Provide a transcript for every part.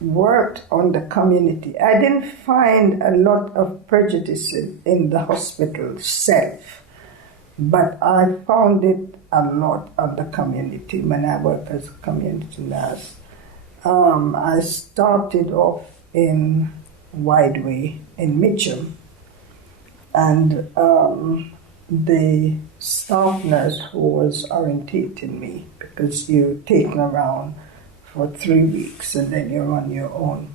worked on the community. I didn't find a lot of prejudice in the hospital itself, but I found it a lot on the community when I worked as a community nurse. I started off in Wideway in Mitcham, and the staff nurse who was orientating me, because you're taken around for 3 weeks and then you're on your own,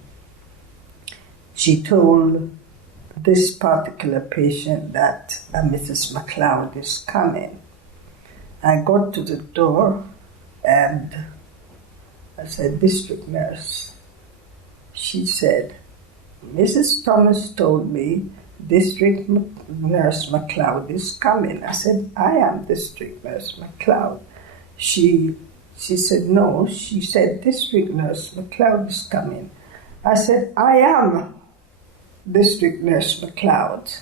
she told this particular patient that Mrs. McLeod is coming. I got to the door and I said, "District nurse." She said, "Mrs. Thomas told me District Nurse McLeod is coming." I said, "I am District Nurse McLeod." She said, "No." She said, "District Nurse McLeod is coming." I said, "I am District Nurse McLeod."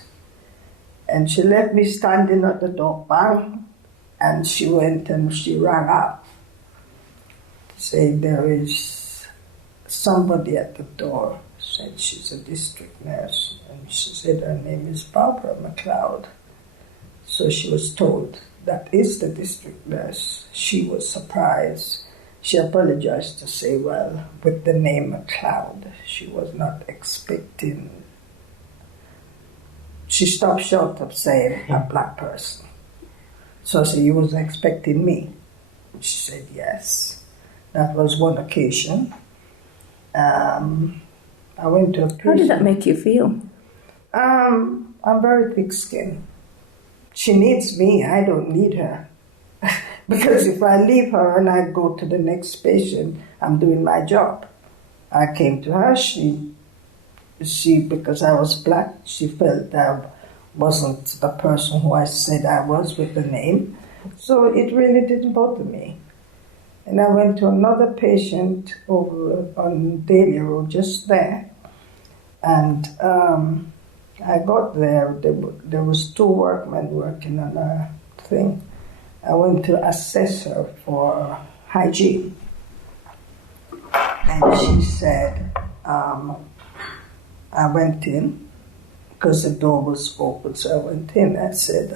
And she left me standing at the door, bang, and she went and she rang up, saying there is somebody at the door. Said she's a district nurse, and she said her name is Barbara McLeod. So she was told that is the district nurse. She was surprised. She apologized to say, well, with the name McLeod, she was not expecting. She stopped short of saying a black person. So I said, "You was expecting me?" She said, "Yes." That was one occasion. I went to a patient. How did that make you feel? I'm very thick-skinned. She needs me, I don't need her. Because if I leave her and I go to the next patient, I'm doing my job. I came to her, she because I was black, she felt I wasn't the person who I said I was with the name. So it really didn't bother me. And I went to another patient over on Daly Road, just there. And I got there, there was 2 workmen working on a thing. I went to assess her for hygiene. And she said, I went in, because the door was open, so I went in. I said,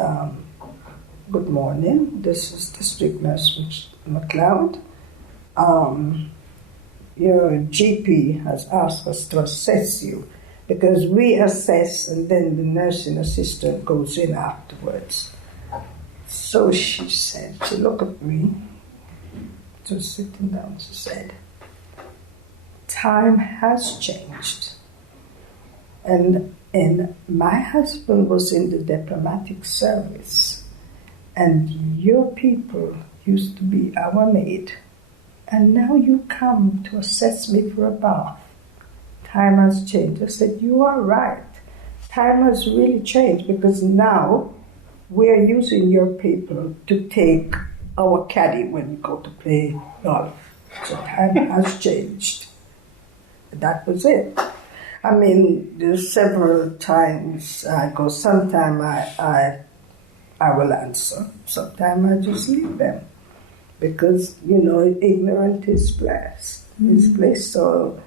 "Good morning, this is District Nurse McLeod. Your GP has asked us to assess you, because we assess and then the nursing assistant goes in afterwards." So she said, she looked at me, just sitting down, she said, "Time has changed. And my husband was in the diplomatic service, and your people used to be our maid. And now you come to assess me for a bath. Time has changed." I said, "You are right. Time has really changed, because now we're using your people to take our caddy when we go to play golf. So time has changed." That was it. I mean, there's several times I go, sometime I will answer, sometime I just leave them. Because, ignorant is blessed. Is blessed. So,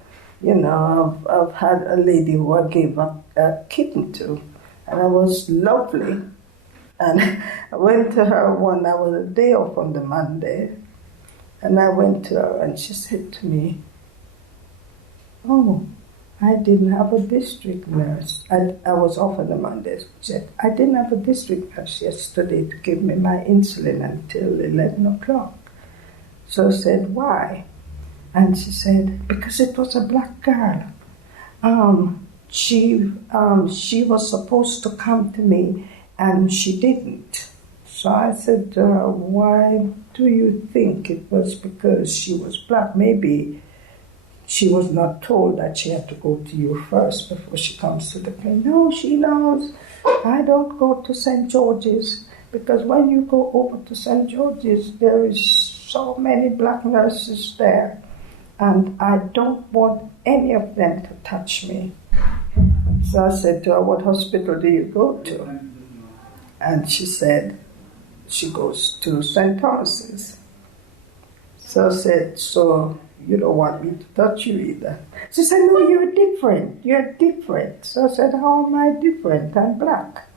I've had a lady who I gave up a kitten to, and it was lovely. And I went to her I was a day off on the Monday, and I went to her, and she said to me, "Oh, I didn't have a district nurse." I was off on the Monday. She said, "I didn't have a district nurse yesterday to give me my insulin until 11 o'clock. So I said, "Why?" And she said, "Because it was a black girl. She was supposed to come to me, and she didn't." So I said to her, "Why do you think it was because she was black? Maybe she was not told that she had to go to you first before she comes to the clinic." "No, she knows. I don't go to St. George's, because when you go over to St. George's, there is so many black nurses there, and I don't want any of them to touch me." So I said to her, "What hospital do you go to?" And she said she goes to St. Thomas's. So I said, "So you don't want me to touch you either. She said, no, you're different. You're different. So I said, how am I different? I'm black.